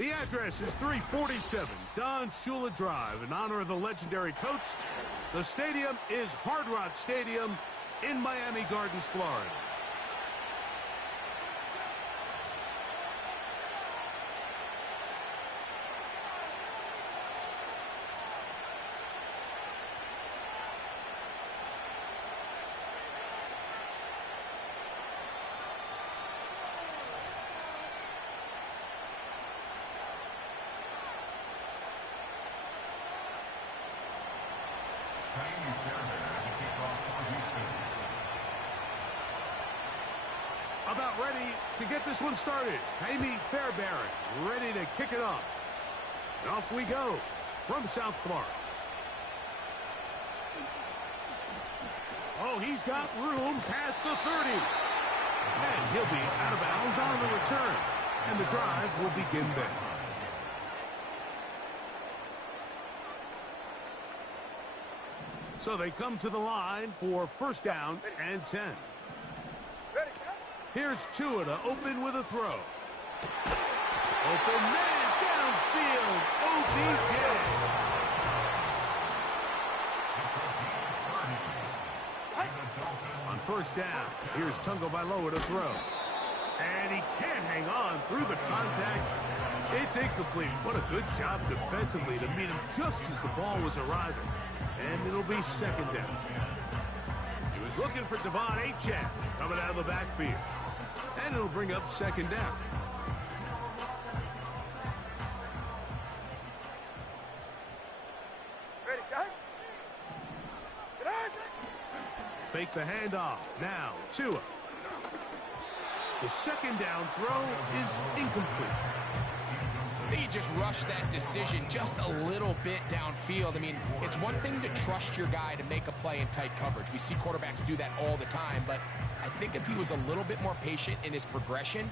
The address is 347 Don Shula Drive. In honor of the legendary coach, the stadium is Hard Rock Stadium in Miami Gardens, Florida. About ready to get this one started. Amy Fairbairn ready to kick it off. And off we go from South Florida. Oh, he's got room past the 30. And he'll be out of bounds on the return. And the drive will begin there. So they come to the line for first down and 10. Here's Tua to open with a throw. Open man downfield. OBJ. On first down, here's Tagovailoa to throw. And he can't hang on through the contact. It's incomplete. What a good job defensively to meet him just as the ball was arriving. And it'll be second down. He was looking for Devon Achane coming out of the backfield. And it'll bring up second down. Ready, shot. Get on. Fake the handoff. Now, Tua. The second down throw is incomplete. He just rushed that decision just a little bit downfield. I mean, it's one thing to trust your guy to make a play in tight coverage. We see quarterbacks do that all the time, but I think if he was a little bit more patient in his progression,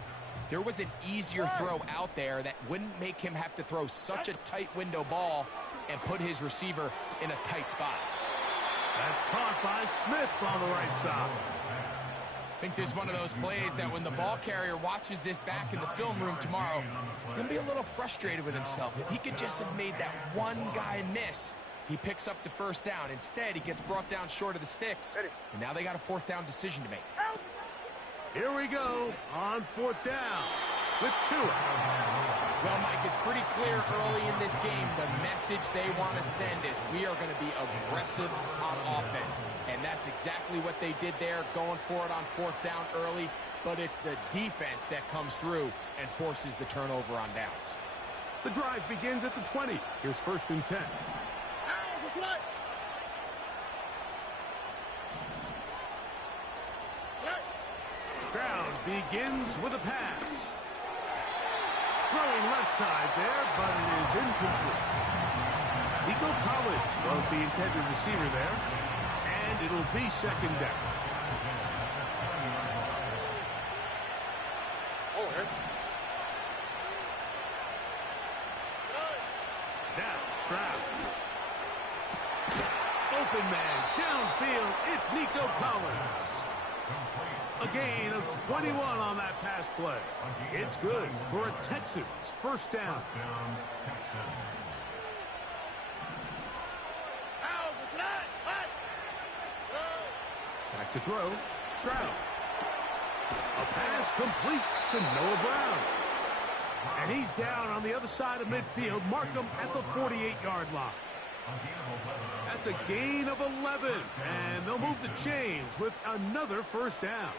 there was an easier throw out there that wouldn't make him have to throw such a tight window ball and put his receiver in a tight spot. That's caught by Smith on the right side. I think this is one of those plays that when the ball carrier watches this back in the film room tomorrow, he's going to be a little frustrated with himself. If he could just have made that one guy miss, he picks up the first down. Instead, he gets brought down short of the sticks. And now they got a fourth down decision to make. Here we go on fourth down with Tua. Well, Mike, it's pretty clear early in this game the message they want to send is we are going to be aggressive on offense. And that's exactly what they did there, going for it on fourth down early. But it's the defense that comes through and forces the turnover on downs. The drive begins at the 20. Here's first and 10. Brown begins with a pass. Throwing left side there, but it is incomplete. Nico Collins was the intended receiver there, and it'll be second down. Now, Stroud. Open man, downfield, it's Nico Collins. A gain of 21 on that pass play. It's good for a Texans first down. Back to throw. Stroud. A pass complete to Noah Brown. And he's down on the other side of midfield. Mark him at the 48-yard line. That's a gain of 11. And they'll move the chains with another first down.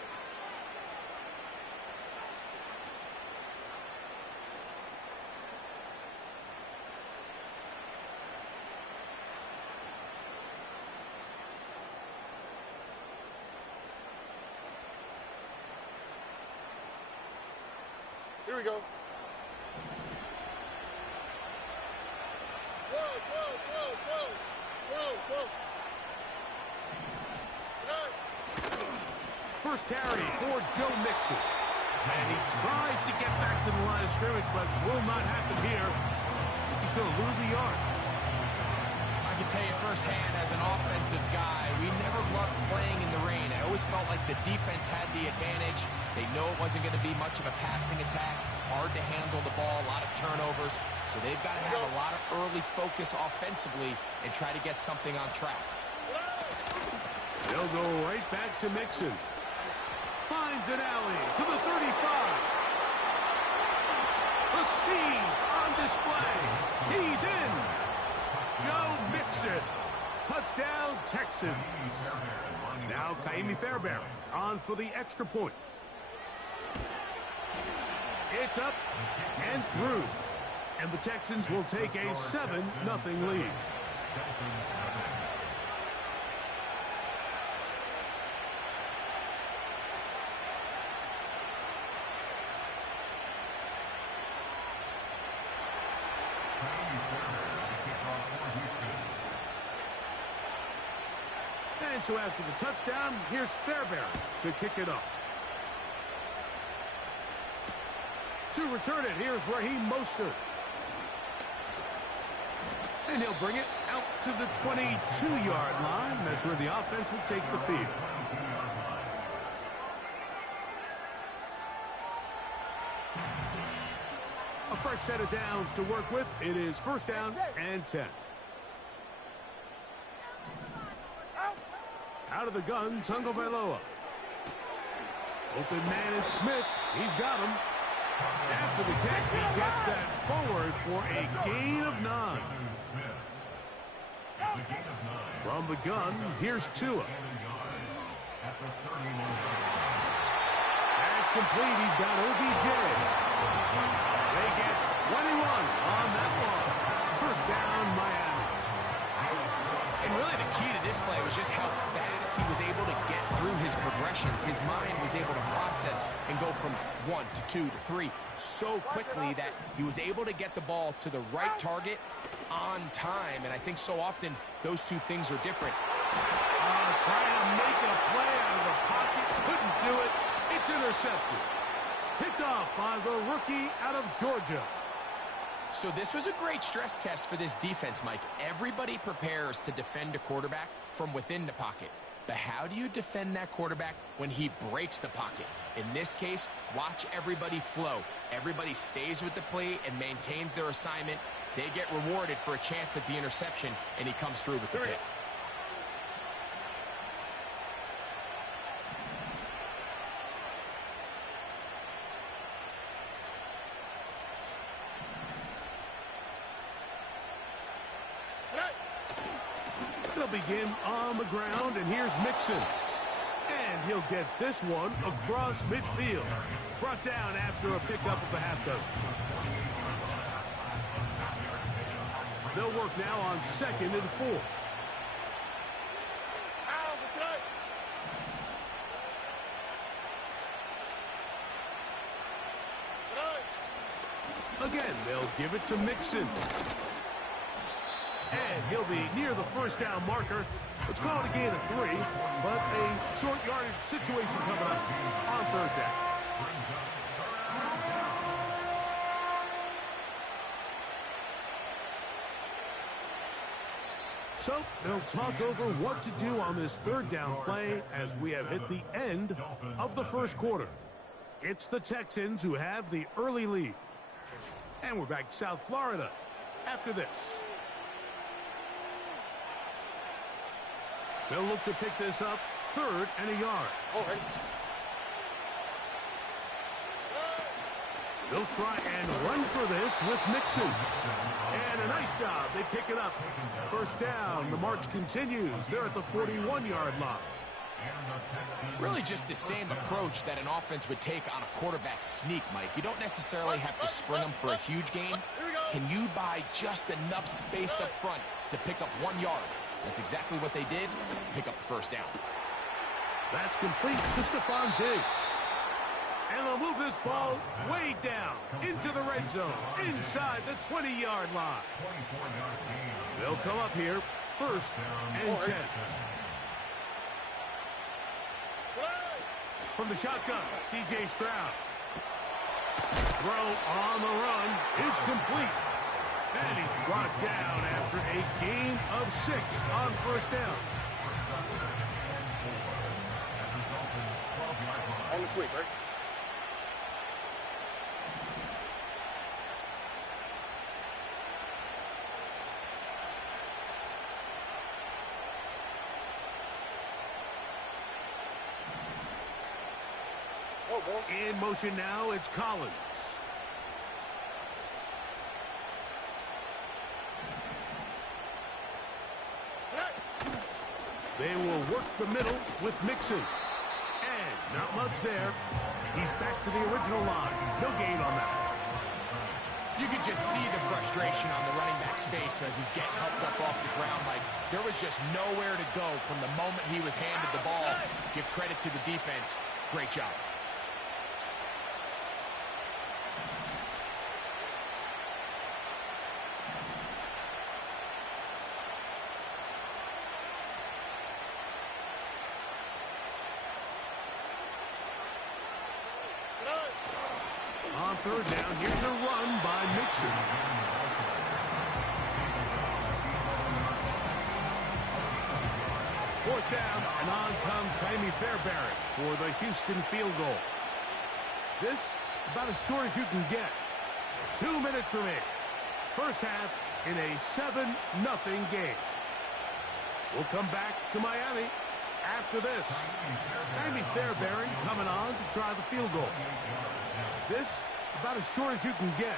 Here we go. First carry for Joe Mixon. And he tries to get back to the line of scrimmage, but will not happen here. He's going to lose a yard. I can tell you firsthand, as an offensive guy, we never loved playing in the rain. I always felt like the defense had the advantage. They know it wasn't going to be much of a passing attack. Hard to handle the ball, a lot of turnovers, so they've got to have a lot of early focus offensively and try to get something on track. They'll go right back to Mixon. Finds an alley to the 35. The speed on display. He's in. Joe Mixon. Touchdown, Texans. Now Kaimi Fairbairn on for the extra point. It's up and through. And the Texans will take a 7-0 lead. And so after the touchdown, here's Fairbairn to kick it off. To return it, here's Raheem Mostert. And he'll bring it out to the 22-yard line. That's where the offense will take the field. A fresh set of downs to work with. It is first down and 10. Out of the gun, Tungo Bailoa. Open man is Smith. He's got him. After the catch, he gets that forward for a gain of 9. From the gun, here's Tua. That's complete. He's got OBJ. They get 21 on that one. First down, Miami. And really the key to this play was just how fast he was able to get through his progressions. His mind was able to process and go from 1 to 2 to 3 so quickly that he was able to get the ball to the right target on time. And I think so often those two things are different. Trying to make a play out of the pocket. Couldn't do it. It's intercepted. Picked off by the rookie out of Georgia. So this was a great stress test for this defense, Mike. Everybody prepares to defend a quarterback from within the pocket. But how do you defend that quarterback when he breaks the pocket? In this case, watch everybody flow. Everybody stays with the play and maintains their assignment. They get rewarded for a chance at the interception, and he comes through with the pick. They'll begin on the ground, and here's Mixon. And he'll get this one across midfield. Brought down after a pickup of a half dozen. They'll work now on 2nd and 4. Again, they'll give it to Mixon. And he'll be near the first down marker. Let's call it a gain of 3, but a short yardage situation coming up on 3rd down. So they'll talk over what to do on this 3rd down play as we have hit the end of the first quarter. It's the Texans who have the early lead. And we're back to South Florida after this. They'll look to pick this up 3rd and a yard. They'll try and run for this with Mixon. And a nice job. They pick it up. First down. The march continues. They're at the 41-yard line. Really just the same approach that an offense would take on a quarterback sneak, Mike. You don't necessarily have to spring them for a huge gain. Can you buy just enough space up front to pick up 1 yard? That's exactly what they did. Pick up the first down. That's complete to Stephon Diggs. And they'll move this ball way down into the red zone, inside the 20-yard line. They'll come up here, 1st and 10. From the shotgun, C.J. Stroud. Throw on the run is complete. And he's brought down after a gain of 6 on first down. On the quick, right? go, boy. In motion now, it's Collins. They will work the middle with Mixon. And not much there. He's back to the original line. No gain on that. You could just see the frustration on the running back's face as he's getting helped up off the ground. Like, there was just nowhere to go from the moment he was handed the ball. Give credit to the defense. Great job. On third down, here's a run by Mixon. Fourth down, and on comes Jaime Fairbairn for the Houston field goal. This, about as short as you can get. 2 minutes remaining. First half in a 7-0 game. We'll come back to Miami after this. Jaime Fairbairn coming on to try the field goal. This, about as short as you can get.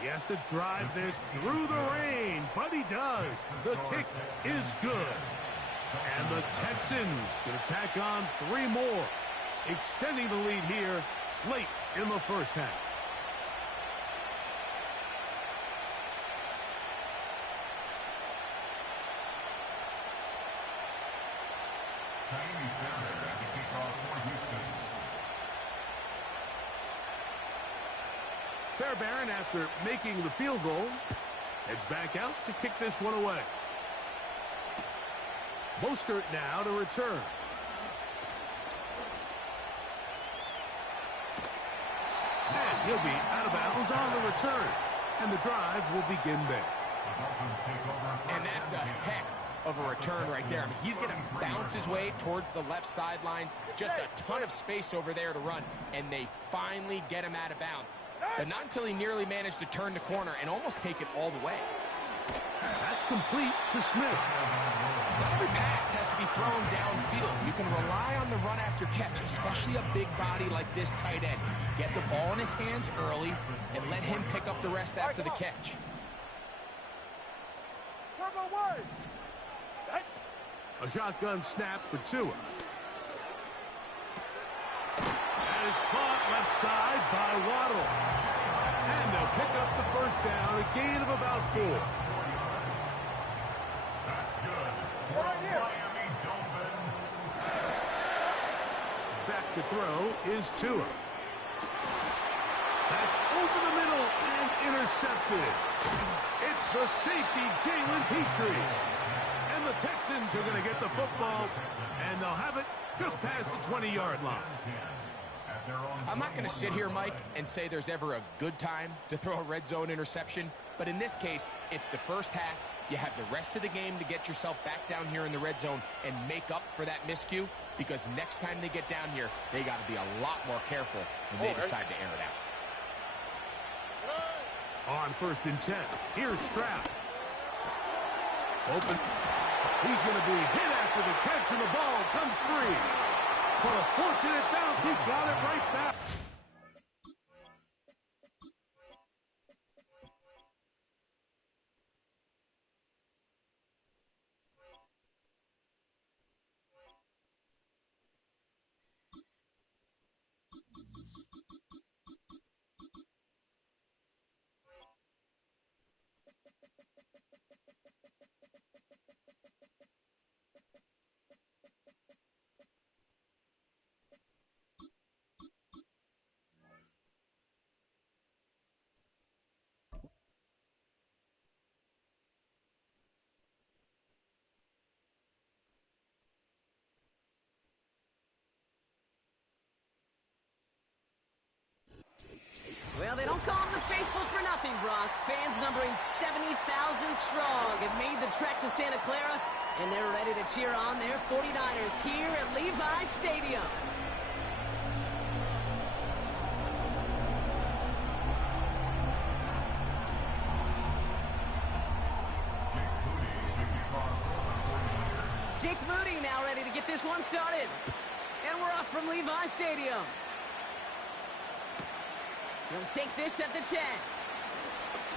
He has to drive this through the rain, but he does. The kick is good. And the Texans going to tack on 3 more, extending the lead here late in the first half. Fairbairn, after making the field goal, heads back out to kick this one away. Mostert now to return. And he'll be out of bounds on the return. And the drive will begin there. And that's a heck of a return right there. I mean, he's going to bounce his way towards the left sideline. Just a ton of space over there to run. And they finally get him out of bounds. But not until he nearly managed to turn the corner and almost take it all the way. That's complete to Smith. Not every pass has to be thrown downfield. You can rely on the run after catch, especially a big body like this tight end. Get the ball in his hands early and let him pick up the rest after the catch. Turbo wide. A shotgun snap for Tua. That is caught left side by Waddle. And they'll pick up the first down, a gain of about 4. That's good. Right here. Miami Dolphins. Back to throw is Tua. That's over the middle and intercepted. It's the safety, Jalen Petrie. And the Texans are going to get the football, and they'll have it just past the 20-yard line. I'm not going to sit here, Mike, and say there's ever a good time to throw a red zone interception, but in this case, it's the first half. You have the rest of the game to get yourself back down here in the red zone and make up for that miscue, because next time they get down here, they got to be a lot more careful when they decide to air it out. On 1st and 10, here's Stroud. Open. He's going to be hit after the catch, and the ball comes free. For a fortunate bounce, he got it right back. Well, they don't call them the faithful for nothing, Brock. Fans numbering 70,000 strong have made the trek to Santa Clara, and they're ready to cheer on their 49ers here at Levi's Stadium. Jake Moody now ready to get this one started. And we're off from Levi Stadium. He'll take this at the 10.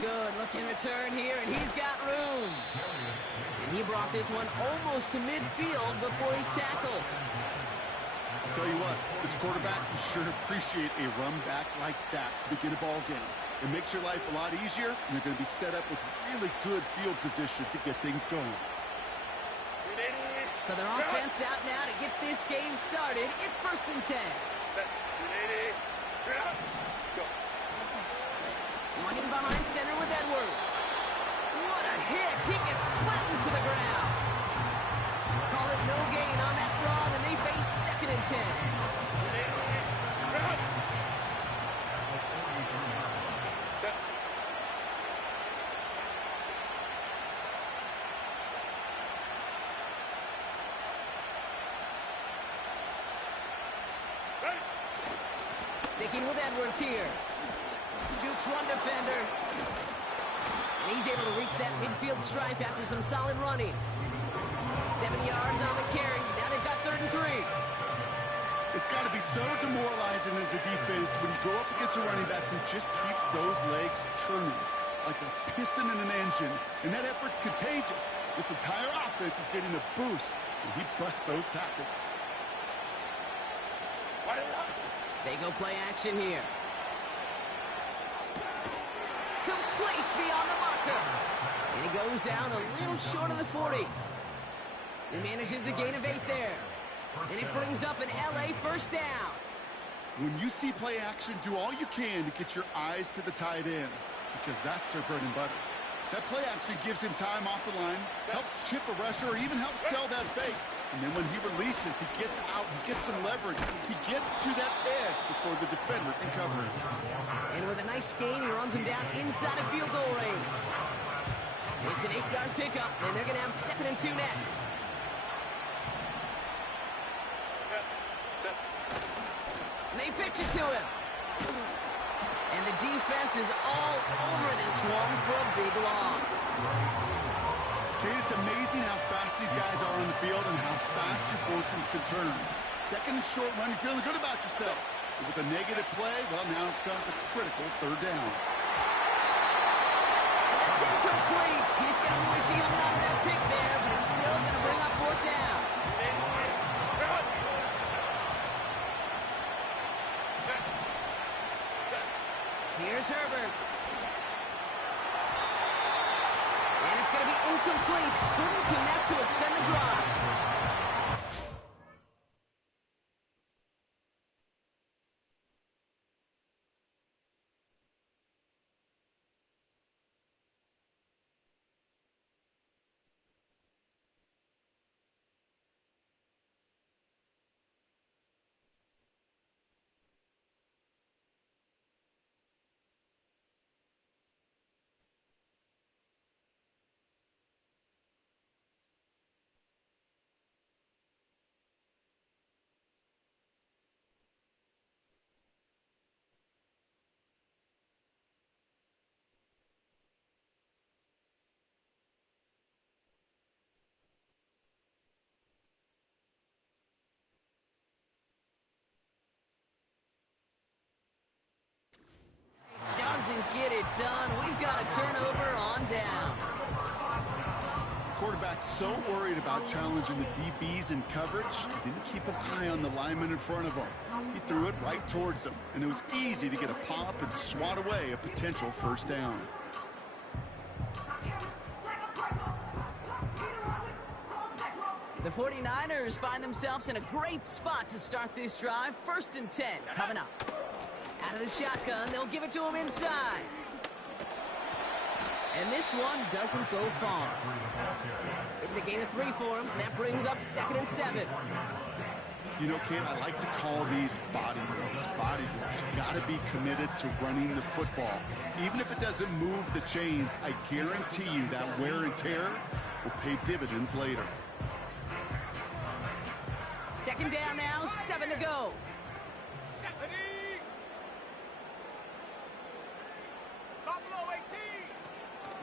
Good looking return here, and he's got room. And he brought this one almost to midfield before he's tackled. I'll tell you what, this quarterback will sure appreciate a run back like that to begin a ball game. It makes your life a lot easier, and you're going to be set up with really good field position to get things going. So their offense out now to get this game started. It's 1st and 10. Running behind center with Edwards. What a hit. He gets flattened to the ground. Call it no gain on that run, and they face 2nd and 10. Sticking with Edwards here. Jukes one defender. And he's able to reach that midfield stripe after some solid running. 7 yards on the carry. Now they've got 3rd and 3. It's got to be so demoralizing as a defense when you go up against a running back who just keeps those legs churning like a piston in an engine. And that effort's contagious. This entire offense is getting a boost, and he busts those tackles. They go play action here. Complete beyond the marker. And he goes down a little short of the 40. He manages a gain of 8 there. And it brings up an LA 1st down. When you see play action, do all you can to get your eyes to the tight end, because that's their bread and butter. That play action gives him time off the line, helps chip a rusher, or even helps sell that fake. And then when he releases, he gets out, he gets some leverage. He gets to that edge before the defender can cover him. And with a nice gain, he runs him down inside of field goal range. It's an 8-yard pickup, and they're going to have 2nd and 2 next. And they pitch it to him. And the defense is all over this one for a big loss. Kate, it's amazing how fast these guys are on the field and how fast your fortunes can turn. 2nd and short run, you're feeling good about yourself. But with a negative play, well, now comes a critical 3rd down. And that's incomplete. He's going to wish he hung on to that pick there, but it's still going to bring up 4th down. Here's Herbert. And it's going to be incomplete. Couldn't connect to extend the drive. Doesn't get it done. We've got a turnover on down. Quarterback's so worried about challenging the DBs in coverage, he didn't keep an eye on the lineman in front of him. He threw it right towards him, and it was easy to get a pop and swat away a potential 1st down. The 49ers find themselves in a great spot to start this drive. 1st and 10 coming up. Out of the shotgun, they'll give it to him inside. And this one doesn't go far. It's a gain of 3 for him. That brings up 2nd and 7. You know, Kate, I like to call these body drills. Body drills. You got to be committed to running the football. Even if it doesn't move the chains, I guarantee you that wear and tear will pay dividends later. 2nd down now, 7 to go.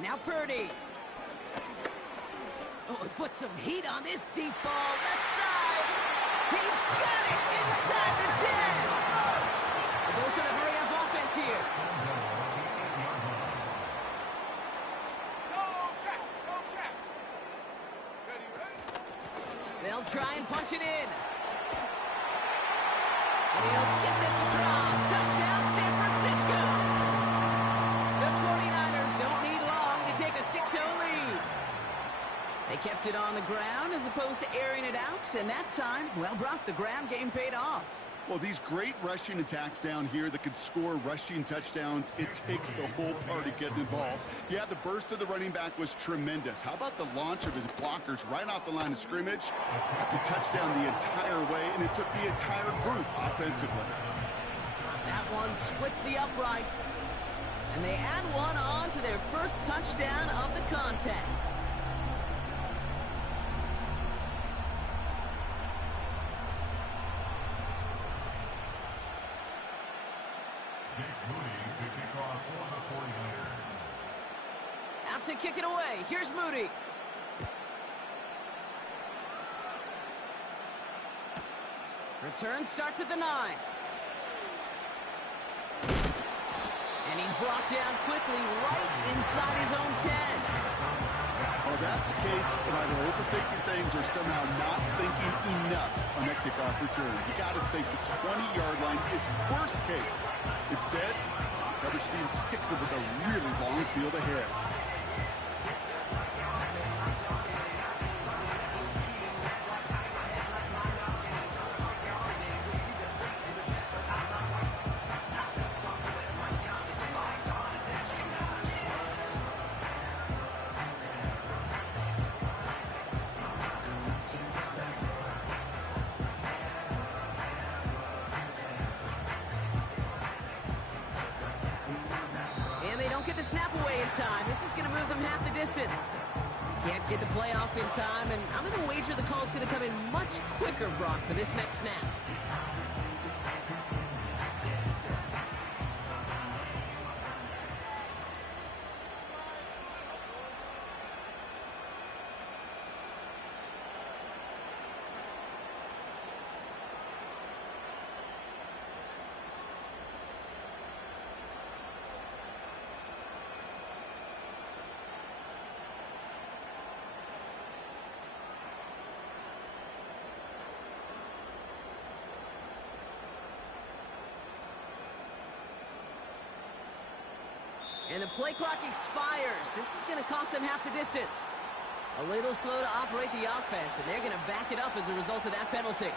Now Purdy. Oh, put some heat on this deep ball. Left side. He's got it inside the 10. It goes for the hurry-up offense here. Go check. Ready? They'll try and punch it in. And he'll get this across. Touchdown, San Francisco. The 49ers don't need long to take a 6-0 lead. They kept it on the ground as opposed to airing it out, and that time, well, Brock, the ground game paid off. Well, these great rushing attacks down here that can score rushing touchdowns, it takes the whole party getting involved. Yeah, the burst of the running back was tremendous. How about the launch of his blockers right off the line of scrimmage? That's a touchdown the entire way, and it took the entire group offensively. That one splits the uprights, and they add one on to their first touchdown of the contest. Out to kick it away. Here's Moody. Return starts at the 9. And he's brought down quickly right inside his own 10. Well, that's the case of either overthinking things or somehow not thinking enough on that kickoff return. You got to think the 20-yard line is worst case. Instead, the coverage team sticks it with a really long field ahead. Snap away in time. This is going to move them half the distance. Can't get the play off in time, and I'm going to wager the call's going to come in much quicker, Brock, for this next snap. And the play clock expires. This is going to cost them half the distance. A little slow to operate the offense, and they're going to back it up as a result of that penalty.